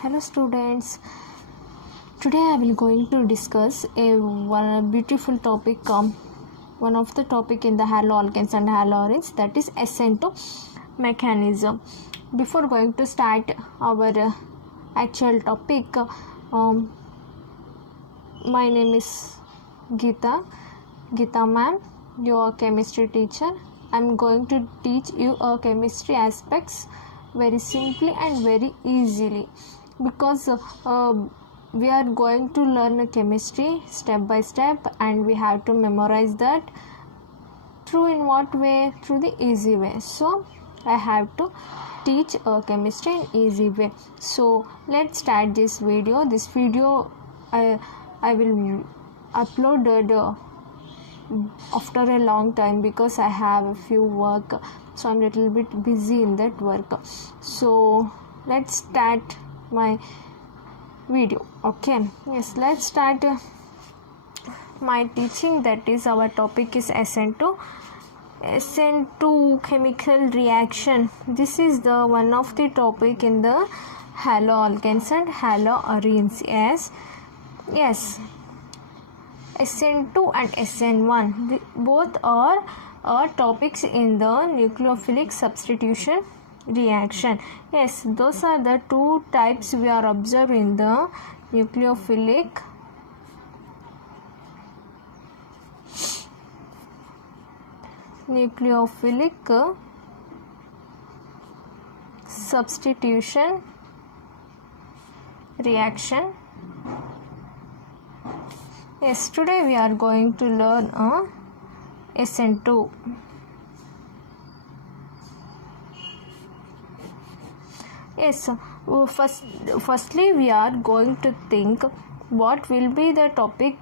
Hello students, today I will going to discuss one beautiful topic, one of the topic in the haloalkanes and haloarenes, that is SN2 mechanism. Before going to start our actual topic, my name is Geeta ma'am, your chemistry teacher. I am going to teach you chemistry aspects very simply and very easily, because we are going to learn chemistry step by step and we have to memorize that. Through in what way? Through the easy way. So I have to teach chemistry in easy way. So let's start this video. This video I will upload after a long time because I have a few work, so I'm a little bit busy in that work. So let's start my video. Okay, yes, let's start my teaching. That is, our topic is SN2 chemical reaction. This is the one of the topic in the haloalkanes and haloarenes. Yes, SN2 and SN1, both are topics in the nucleophilic substitution reaction. Yes, those are the two types we are observing in the nucleophilic substitution reaction. Yes, today we are going to learn SN2. Yes, firstly we are going to think what will be the topic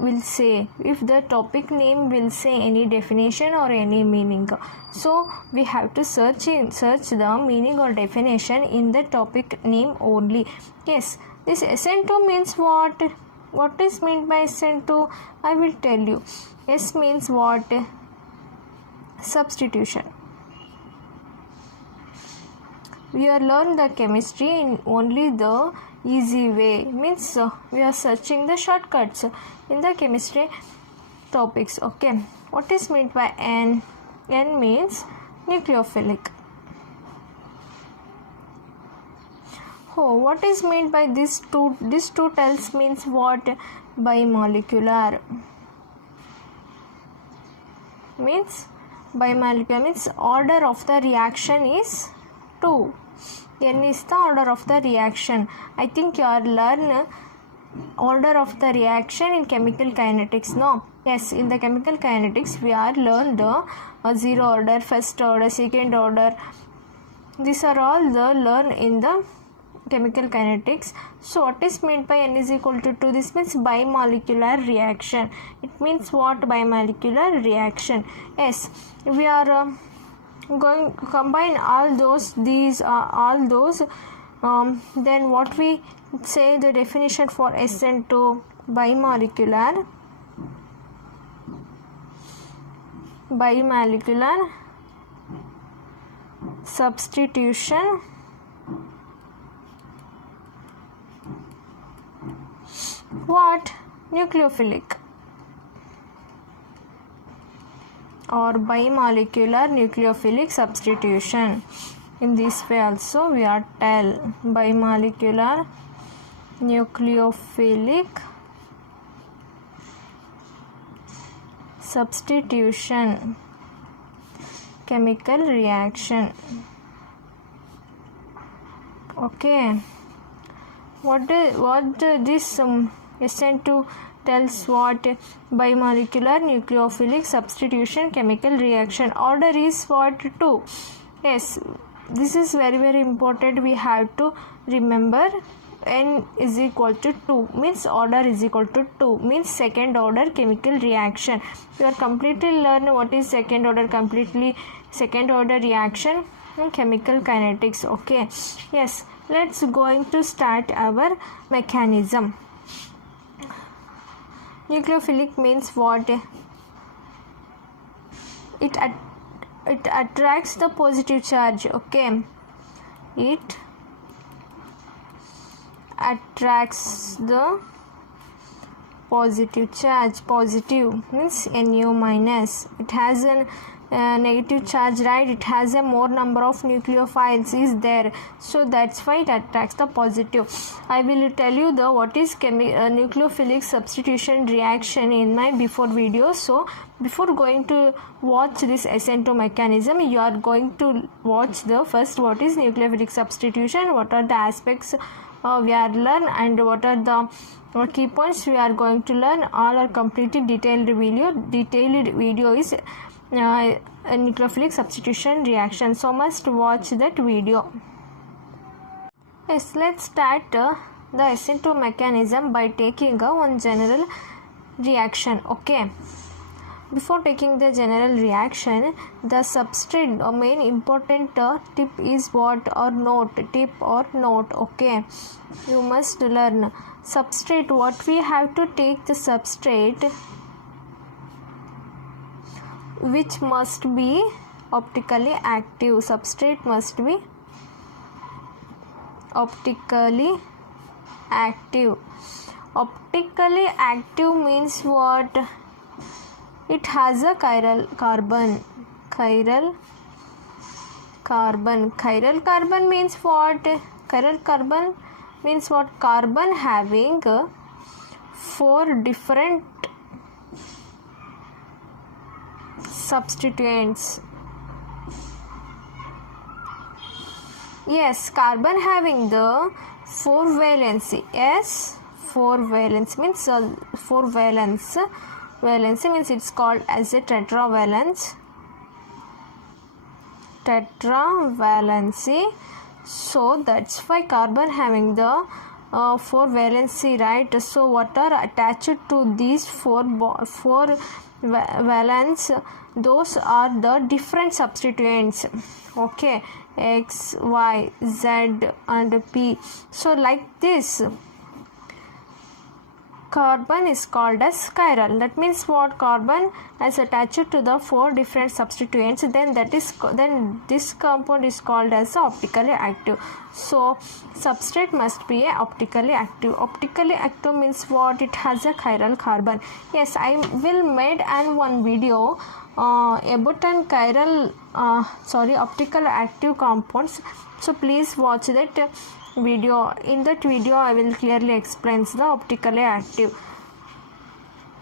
will say, if the topic name will say any definition or any meaning. So we have to search the meaning or definition in the topic name only. Yes, this SN2 means what? What is meant by SN2? I will tell you. S means what? Substitution. We are learn the chemistry in only the easy way, means we are searching the shortcuts in the chemistry topics. Okay, what is meant by N? N means nucleophilic. Oh, what is meant by this two? This two tells means what? Bimolecular. Means bimolecular means order of the reaction is 2. N is the order of the reaction. I think you are learn order of the reaction in chemical kinetics. No? Yes, in the chemical kinetics we are learn the zero order, first order, second order. These are all the learn in the chemical kinetics. So what is meant by N is equal to 2? This means bimolecular reaction. It means what? Bimolecular reaction. Yes, we are going to combine all those, these are all those. Then what we say the definition for SN2? Bimolecular substitution what? Nucleophilic or bimolecular nucleophilic substitution. In this way also we are tell bimolecular nucleophilic substitution chemical reaction. Okay, what this SN2 tells what? Bimolecular nucleophilic substitution chemical reaction. Order is what? 2. Yes, this is very very important. We have to remember N is equal to 2 means order is equal to 2 means second order chemical reaction. You are completely learn what is second order reaction in chemical kinetics. Okay, yes, let's going to start our mechanism. Nucleophilic means what? It attracts the positive charge. Okay, it attracts the positive charge. Positive means Nu minus. It has a negative charge, right? It has a more number of nucleophiles is there, so that's why it attracts the positive. I will tell you the what is nucleophilic substitution reaction in my before video. So before going to watch this SN2 mechanism, you are going to watch the first what is nucleophilic substitution, what are the aspects we are learn, and what are the key points we are going to learn. All are completely detailed video is a nucleophilic substitution reaction, so must watch that video. Yes, let's start the SN2 mechanism by taking one general reaction. Okay, before taking the general reaction, the substrate main important tip is what or note, tip or note. Okay, you must learn substrate. What we have to take the substrate which must be optically active. Substrate must be optically active. Optically active means what? It has a chiral carbon. Chiral carbon means what? Chiral carbon means what? Carbon having 4 different substituents. Yes, carbon having the 4 valency. Yes, 4 valence means 4 valence. Valency means it's called as a tetravalence. Tetravalency. So that's why carbon having the 4 valency, right? So what are attached to these 4 valence? Those are the different substituents. Okay, X, Y, Z and P. So like this, carbon is called as chiral. That means what? Carbon is attached to the 4 different substituents, then this compound is called as optically active. So substrate must be optically active. Optically active means what? It has a chiral carbon. Yes, I will make one video about an chiral optical active compounds. So please watch that video. In that video I will clearly explain the optically active.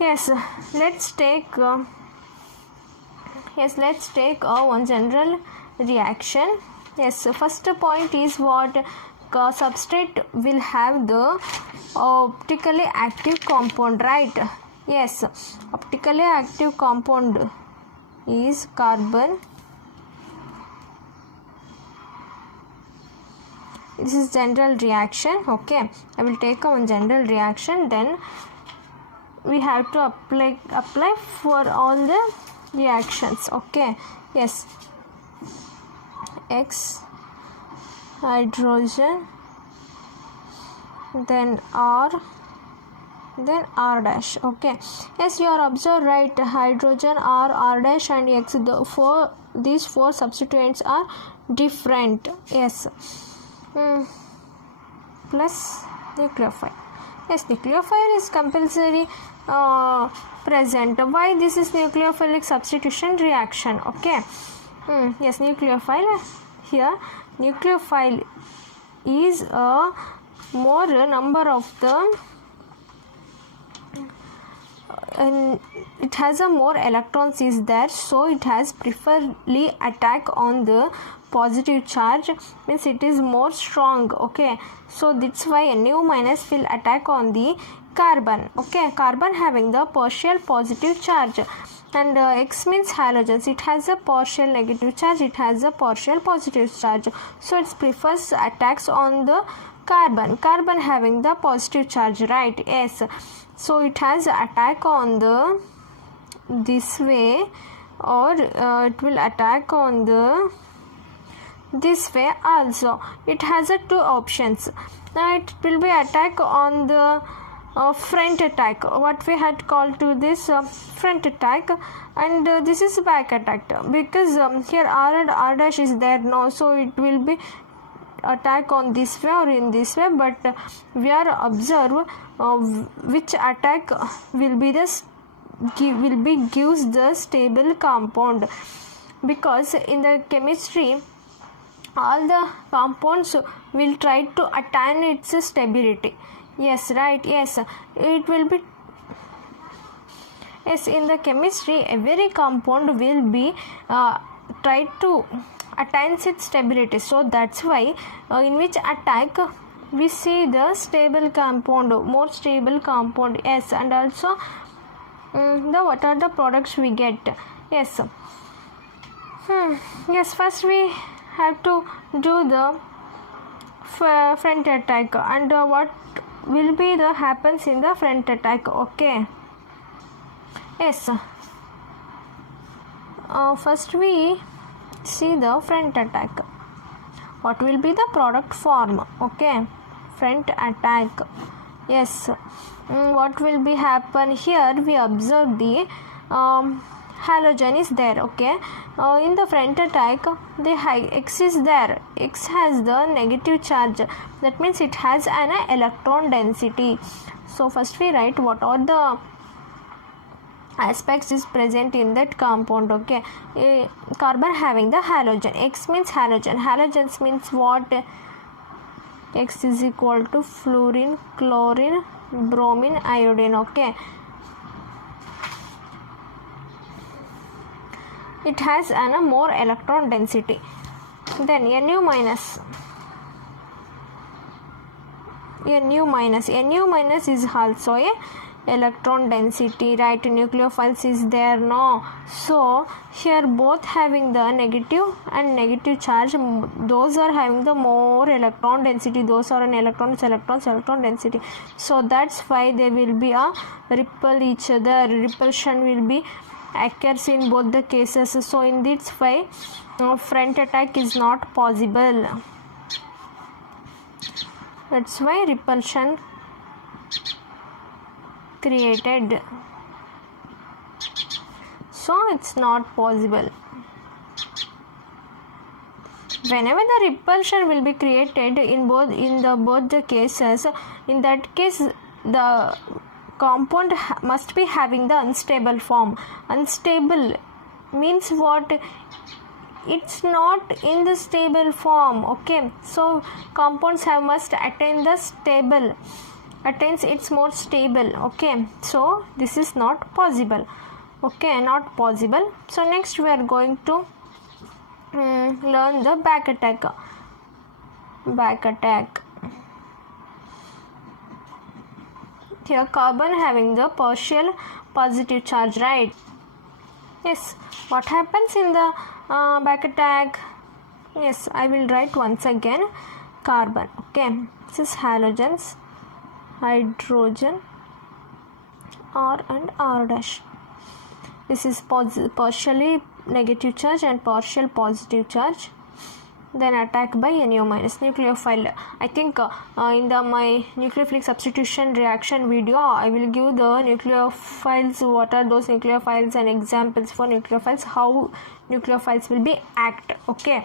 Yes, let's take one general reaction. Yes, first point is what? Substrate will have the optically active compound, right? Yes, optically active compound is carbon. This is general reaction. Okay, I will take one general reaction, then we have to apply for all the reactions. Okay, yes, X hydrogen, then R, then R dash. Okay, yes, you are observed, right? Hydrogen, R dash and X, these 4 substituents are different. Yes. Plus nucleophile. Yes, nucleophile is compulsory present. Why this is nucleophilic substitution reaction? Okay. Yes, nucleophile. Here nucleophile is a more number of the and it has a more electrons is there, so it has preferably attack on the positive charge, means it is more strong. Okay, so that's why Nu minus will attack on the carbon. Okay, carbon having the partial positive charge, and X means halogens. It has a partial negative charge, it has a partial positive charge, so it prefers attacks on the carbon having the positive charge, right? Yes, so it has attack on the this way, or it will attack on the this way also. It has 2 options. Now it will be attack on the front attack, what we had called to this front attack, and this is back attack, because here R and R dash is there now, so it will be attack on this way or in this way, but we are observe which attack will be gives the stable compound, because in the chemistry all the compounds will try to attain its stability. Yes, right. Yes, it will be. Yes, in the chemistry every compound will be try to attain its stability. So that's why in which attack we see the stable compound, more stable compound. Yes, and also what are the products we get. Yes. Yes, first we have to do the front attack, and what will be the happens in the front attack. Okay. Yes, first we see the front attack. What will be the product form? Okay, front attack. Yes, what will be happen here? We observe the halogen is there. Okay, in the front attack the X is there. X has the negative charge, that means it has an electron density. So first we write what are the aspects is present in that compound. Okay, carbon having the halogen. X means halogen. Halogens means what? X is equal to fluorine, chlorine, bromine, iodine. Okay, it has a more electron density. Then Nu minus. Nu minus is also a electron density, right? Nucleophiles is there, no? So here both having the negative and negative charge, those are having the more electron density, those are an electron density. So that's why they will be a repel each other. Repulsion will be occurs in both the cases. So in this way front attack is not possible. That's why repulsion created. So it's not possible. Whenever the repulsion will be created in both the cases, in that case the compound must be having the unstable form. Unstable means what? It's not in the stable form. Okay, so compounds must attain the stable, attains it's more stable. Okay, so this is not possible. Okay, not possible. So next we are going to learn the back attack. Here carbon having the partial positive charge, right? Yes, what happens in the back attack? Yes, I will write once again. Carbon. Okay, this is halogens, hydrogen, R and R dash. This is partially negative charge and partial positive charge. Then attack by Nu minus. Nucleophile. I think in my nucleophilic substitution reaction video I will give the nucleophiles, what are those nucleophiles and examples for nucleophiles, how nucleophiles will be act. Okay,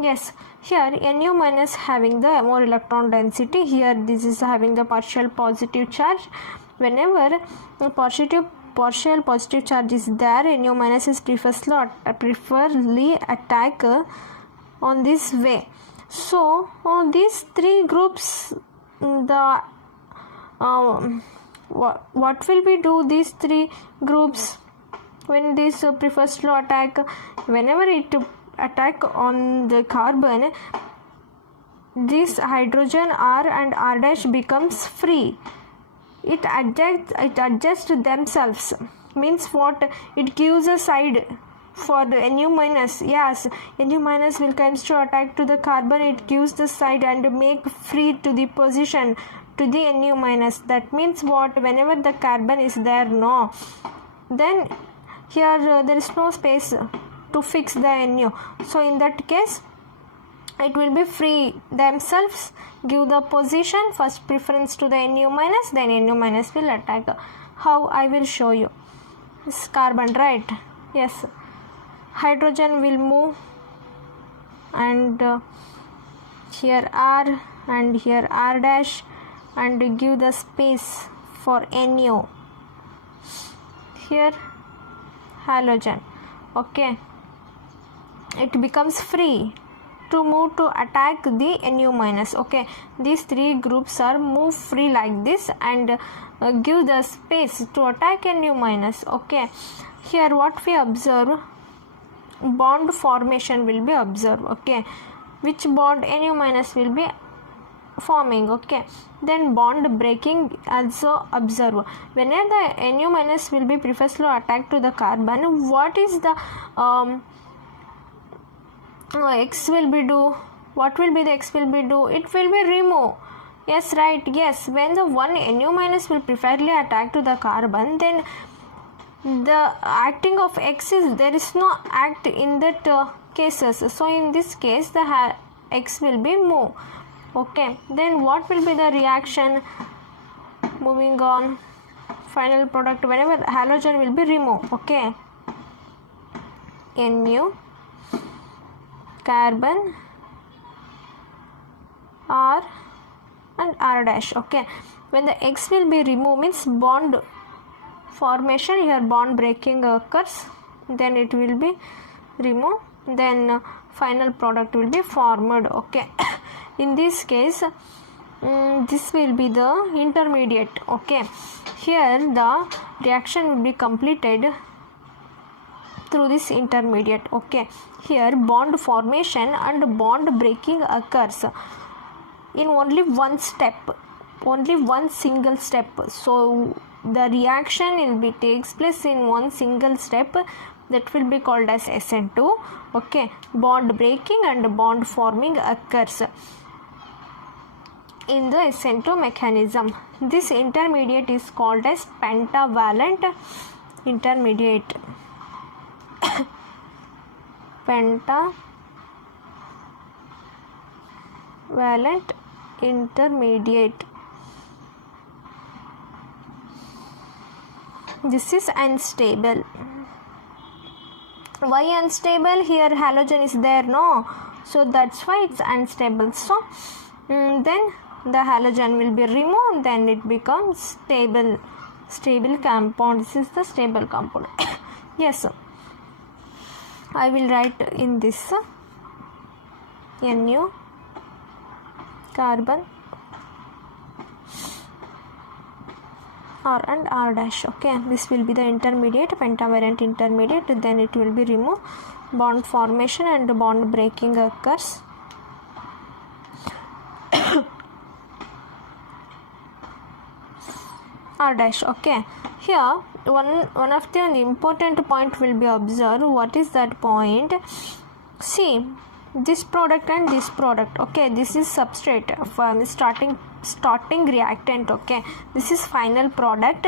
yes, here Nu minus having the more electron density. Here this is having the partial positive charge. Whenever partial positive charge is there, Nu minus is preferably attack on this way. So these three groups, the what will we do these three groups when this prefers to attack? Whenever it attack on the carbon, this hydrogen R and R dash becomes free. It adjusts themselves. Means what? It gives a side for the Nu minus. Yes, Nu minus will comes to attack to the carbon. It gives the side and make free to the position to the Nu minus. That means what? Whenever the carbon is there, no, then here there is no space to fix the Nu. So in that case it will be free themselves, give the position, first preference to the Nu minus, then Nu minus will attack. How? I will show you. This carbon, right? Yes, hydrogen will move and here R and here R dash, and give the space for NO. Here halogen. Okay, it becomes free to move to attack the Nu minus. Okay, these three groups are move free like this and give the space to attack Nu minus. Okay, here what we observe, bond formation will be observed. Okay, which bond Nu minus will be forming. Okay, then bond breaking also observe. Whenever the Nu minus will be prefixed to attack to the carbon, what is the X will be do? What will be the X will be do? It will be remove. Yes, right. Yes, when the one Nu minus will preferably attack to the carbon, then the acting of X is, there is no act in that cases. So in this case the X will be move. Okay, then what will be the reaction? Moving on, final product, whenever halogen will be removed. Okay, Nu, carbon, R and R dash. Okay, when the X will be removed means bond formation, here bond breaking occurs, then it will be removed, then final product will be formed. Okay, in this case this will be the intermediate. Okay, here the reaction will be completed through this intermediate. Okay, here bond formation and bond breaking occurs in only one step, only one single step. So the reaction will be takes place in one single step, that will be called as SN2. Okay, bond breaking and bond forming occurs in the SN2 mechanism. This intermediate is called as pentavalent intermediate. Pentavalent intermediate. This is unstable. Why unstable? Here halogen is there, no? So that's why it's unstable. So then the halogen will be removed, then it becomes stable compound. This is the stable compound. Yes, I will write in this Nu, carbon, R and R dash. Okay, this will be the intermediate, pentavalent intermediate, then it will be removed, bond formation and bond breaking occurs. R dash. Okay, here one of the important point will be observed. What is that point? See, this product and this product. Okay, this is substrate from starting reactant. Okay, this is final product.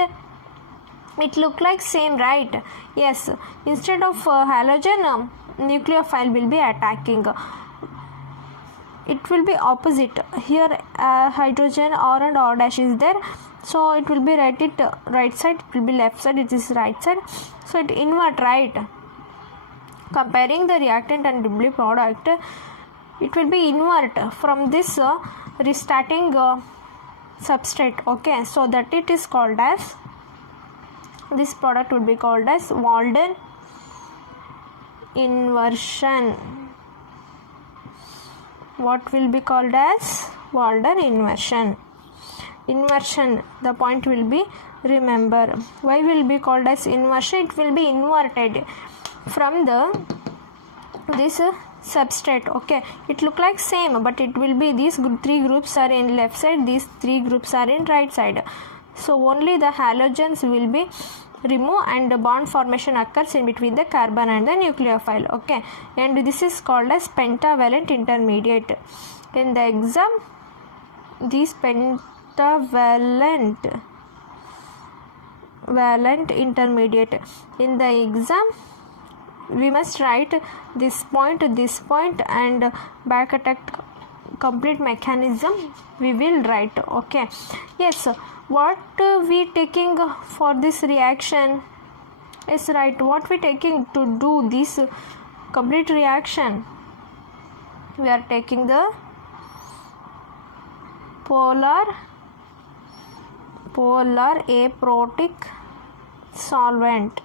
It look like same, right? Yes, instead of halogen, nucleophile will be attacking. It will be opposite. Here hydrogen R and R dash is there, so it will be right side, it will be left side, it is right side, so it invert, right? Comparing the reactant and W product, it will be invert from this restarting substrate. Okay, so that it is called as, this product would be called as Walden inversion. What will be called as Walden inversion? Inversion, the point will be, remember, why will be called as inversion? It will be inverted from this substrate. Okay, it look like same, but it will be, these three groups are in left side, these three groups are in right side. So only the halogens will be removed and the bond formation occurs in between the carbon and the nucleophile. Okay, and this is called as pentavalent intermediate. In the exam, these pentavalent intermediate, in the exam we must write this point, and back attack complete mechanism we will write. Okay, yes, what we taking for this reaction? Yes, right, what we taking to do this complete reaction? We are taking the polar aprotic solvent,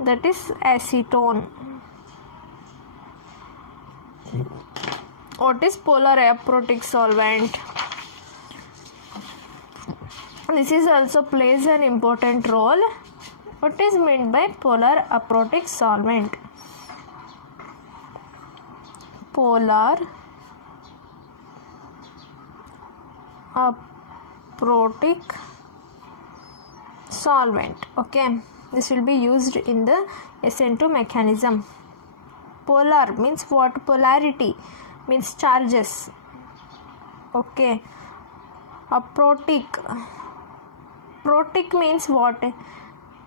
that is acetone. What is polar aprotic solvent? This is also plays an important role. What is meant by polar aprotic solvent? Polar aprotic solvent. Okay, this will be used in the SN2 mechanism. Polar means what? Polarity means charges. Okay, aprotic means what?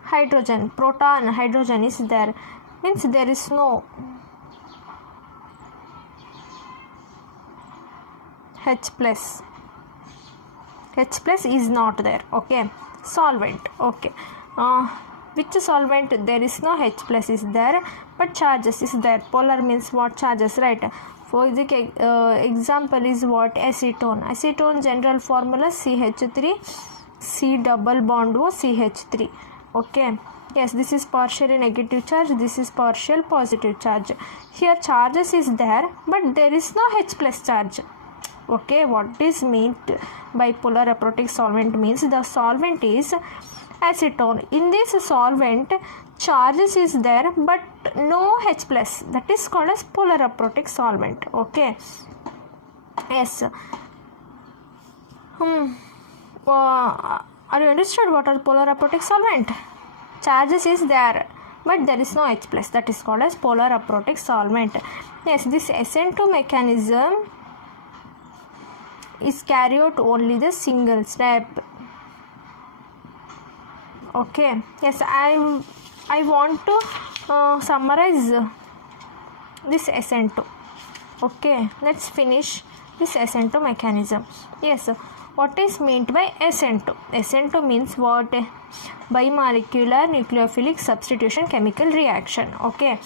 Hydrogen, proton, hydrogen is there, means there is no H plus is not there. Okay, solvent. Okay, which solvent? There is no H plus is there, but charges is there. Polar means what? Charges, right? For the example is what? Acetone general formula CH3 C double bond O CH3. Okay, yes, this is partially negative charge, this is partial positive charge. Here charges is there, but there is no H plus charge. Okay, what is meant by polar aprotic solvent means the solvent is acetone. In this solvent, charges is there, but no H plus. That is called as polar aprotic solvent. Okay, yes. Are you understood what are polar aprotic solvent? Charges is there, but there is no H plus. That is called as polar aprotic solvent. Yes, this SN2 mechanism is carried out only the single step. Okay, yes, I want to summarize this SN2. Okay, let's finish this SN2 mechanism. Yes, what is meant by SN2? SN2 means what? Bimolecular nucleophilic substitution chemical reaction. Okay,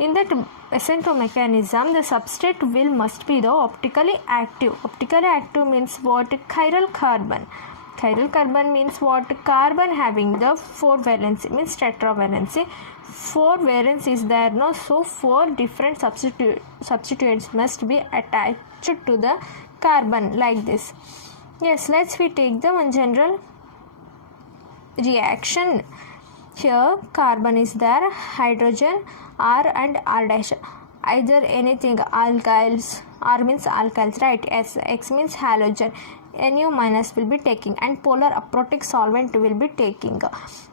in that SN2 mechanism, the substrate must be the optically active. Optically active means what? Chiral carbon. Chiral carbon means what? Carbon having the 4 valency, means tetravalency. 4 valence is there, no? So 4 different substituents must be attached to the carbon like this. Yes, let's we take the one general reaction. Here carbon is there, hydrogen, R and R dash, either anything, alkyls, R means alkyls, right? S, X means halogen, Nu minus will be taking, and polar aprotic solvent will be taking.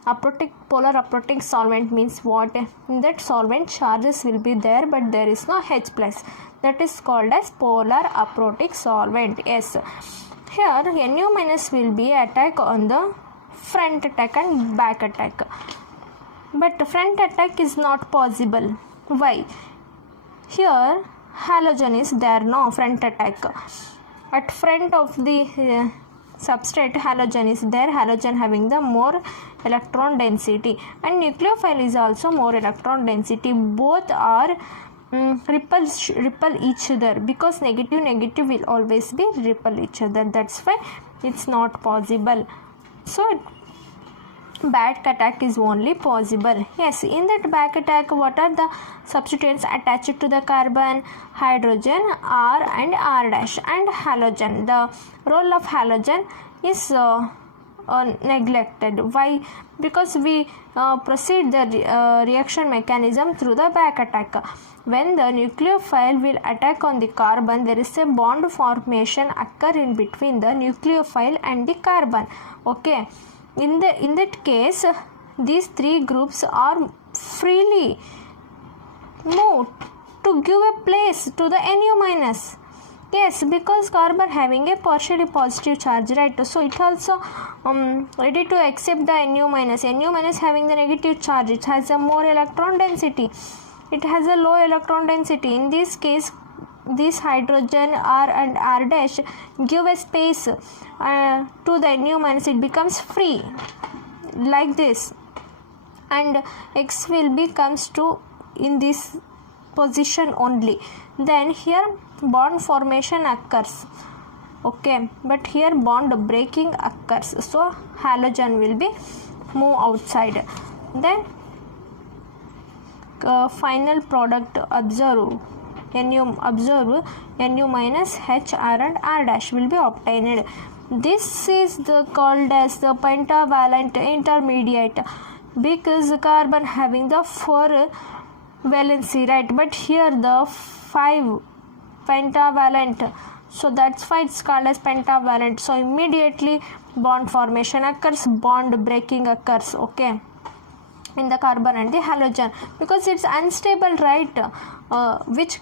Polar aprotic solvent means what? In that solvent charges will be there, but there is no H plus. That is called as polar aprotic solvent. Yes, here Nu minus will be attack on the front attack and back attack, but front attack is not possible. Why? Here halogen is there, no front attack. At front of the substrate halogen is there, halogen having the more electron density, and nucleophile is also more electron density. Both are repel each other, because negative will always be repel each other. That's why it's not possible. So back attack is only possible. Yes, in that back attack, what are the substituents attached to the carbon? Hydrogen, R and R dash, and halogen. The role of halogen is neglected. Why? Because we proceed the reaction mechanism through the back attack. When the nucleophile will attack on the carbon, there is a bond formation occur in between the nucleophile and the carbon. Okay, in that case, these 3 groups are freely moved to give a place to the Nu minus. Yes, because carbon having a partially positive charge, right? So it also ready to accept the Nu minus. Nu minus having the negative charge, it has a more electron density. It has a low electron density. In this case, this hydrogen R and R dash give a space to the Nu minus. It becomes free like this, and X will be comes to in this position only. Then here bond formation occurs, okay, but here bond breaking occurs, so halogen will be move outside. Then final product observe, Nu minus H, R and R dash will be obtained. This is called as the pentavalent intermediate, because carbon having the 4 valency, right, but here the 5 pentavalent, so that's why it's called as pentavalent. So immediately bond formation occurs, bond breaking occurs, okay, in the carbon and the halogen, because it's unstable, right, which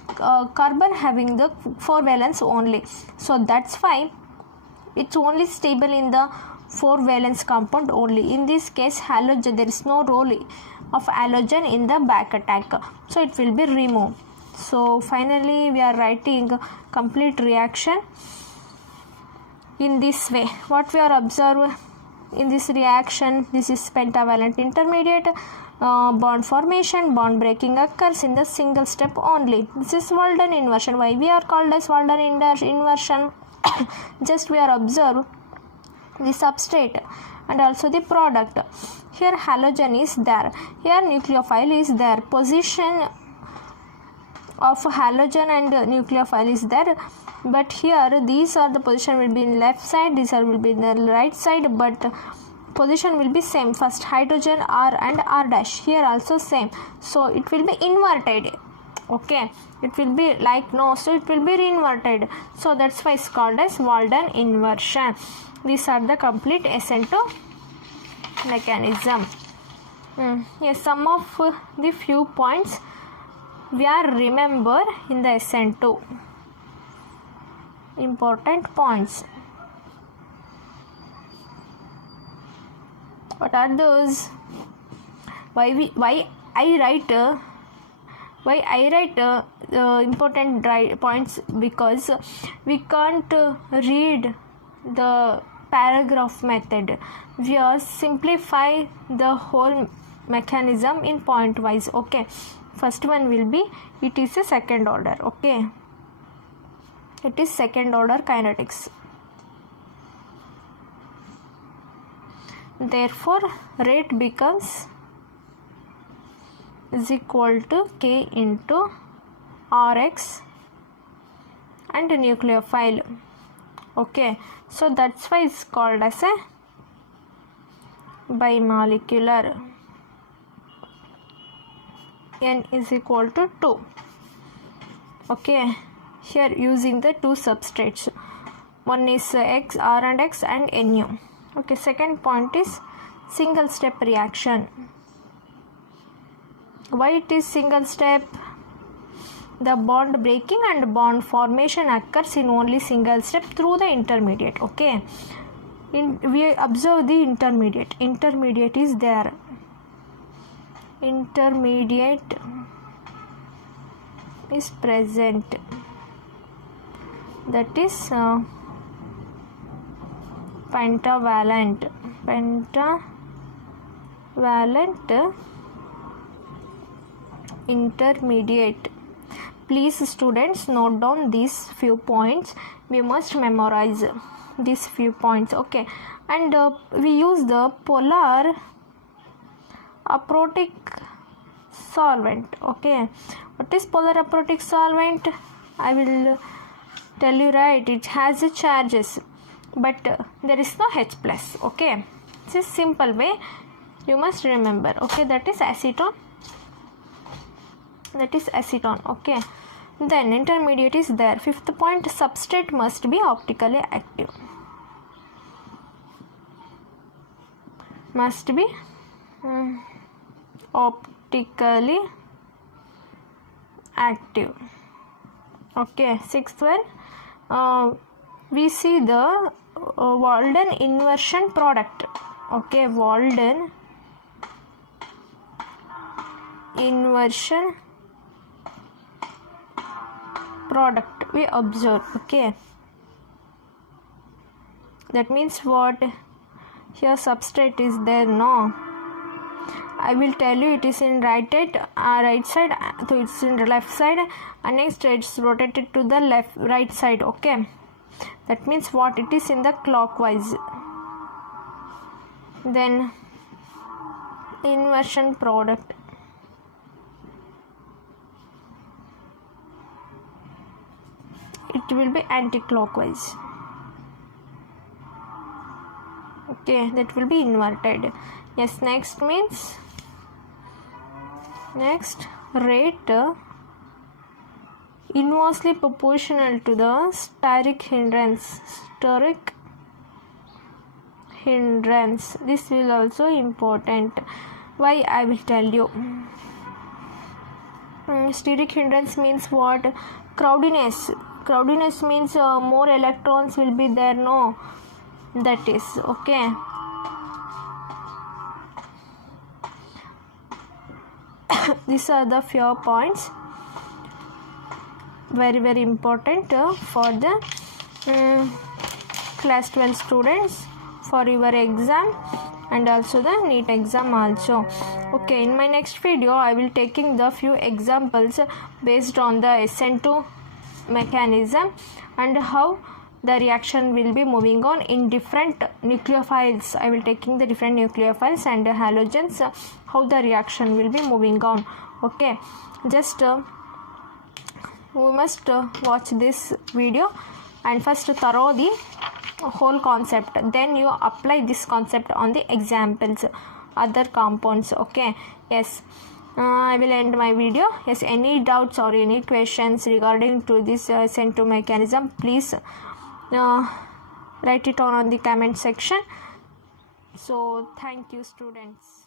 carbon having the 4 valence only, so that's why it's only stable in the 4 valence compound only. In this case halogen, there is no role of halogen in the back attack, so it will be removed. So finally we are writing complete reaction in this way. What we are observe in this reaction, this is pentavalent intermediate, bond formation, bond breaking occurs in the single step only. This is Walden inversion. Why we are called as Walden inversion? Just we are observe the substrate and also the product. Here halogen is there, here nucleophile is there, position of halogen and nucleophile is there, but here these are the position will be in left side, these are will be in the right side, but position will be same. First hydrogen R and R dash, here also same, so it will be inverted, okay, it will be like no, so it will be reinverted, so that's why it's called as Walden inversion. These are the complete SN2 mechanism. Yes, some of the few points we are remember in the SN2 important points. What are those? Why I write important points, because we can't read the paragraph method, we are simplify the whole mechanism in point wise, okay. First one will be, it is a second order, okay, it is second order kinetics, therefore rate becomes is equal to K into Rx and nucleophile, okay, so that's why it's called as a bimolecular. N is equal to 2, okay, here using the 2 substrates, one is X, R and X and Nu, okay. Second point is single step reaction. Why it is single step? The bond breaking and bond formation occurs in only single step through the intermediate, okay. We observe the intermediate is there, intermediate is present, that is pentavalent intermediate. Please students note down these few points, we must memorize these few points, okay. And we use the polar Protic solvent, okay. What is polar Protic solvent? I will tell you, right, it has the charges, but there is no H plus, okay. It's a simple way you must remember, okay. That is acetone, okay. Then intermediate is there. Fifth point, substrate must be optically active, must be optically active, okay. Sixth one, we see the Walden inversion product, okay. Walden inversion product we observe, okay. That means what? Here substrate is there, no, I will tell you it is in right side, so it's in the left side, and next it's rotated to the right side. Okay, that means what, it is in the clockwise. Then inversion product, it will be anti-clockwise. Okay, that will be inverted. Yes, next means rate inversely proportional to the steric hindrance. This will also important. Why, I will tell you. Steric hindrance means what? Crowdiness means more electrons will be there, no, that is okay. These are the few points, very very important for the class 12 students, for your exam and also the NEET exam also. Okay, in my next video I will taking the few examples based on the SN2 mechanism and how the reaction will be moving on in different nucleophiles. I will taking the different nucleophiles and halogens, how the reaction will be moving on. Okay, just we must watch this video and first thorough the whole concept, then you apply this concept on the examples, other compounds. Okay, yes, I will end my video. Yes, any doubts or any questions regarding to this SN2 mechanism, please write it on the comment section. So thank you students.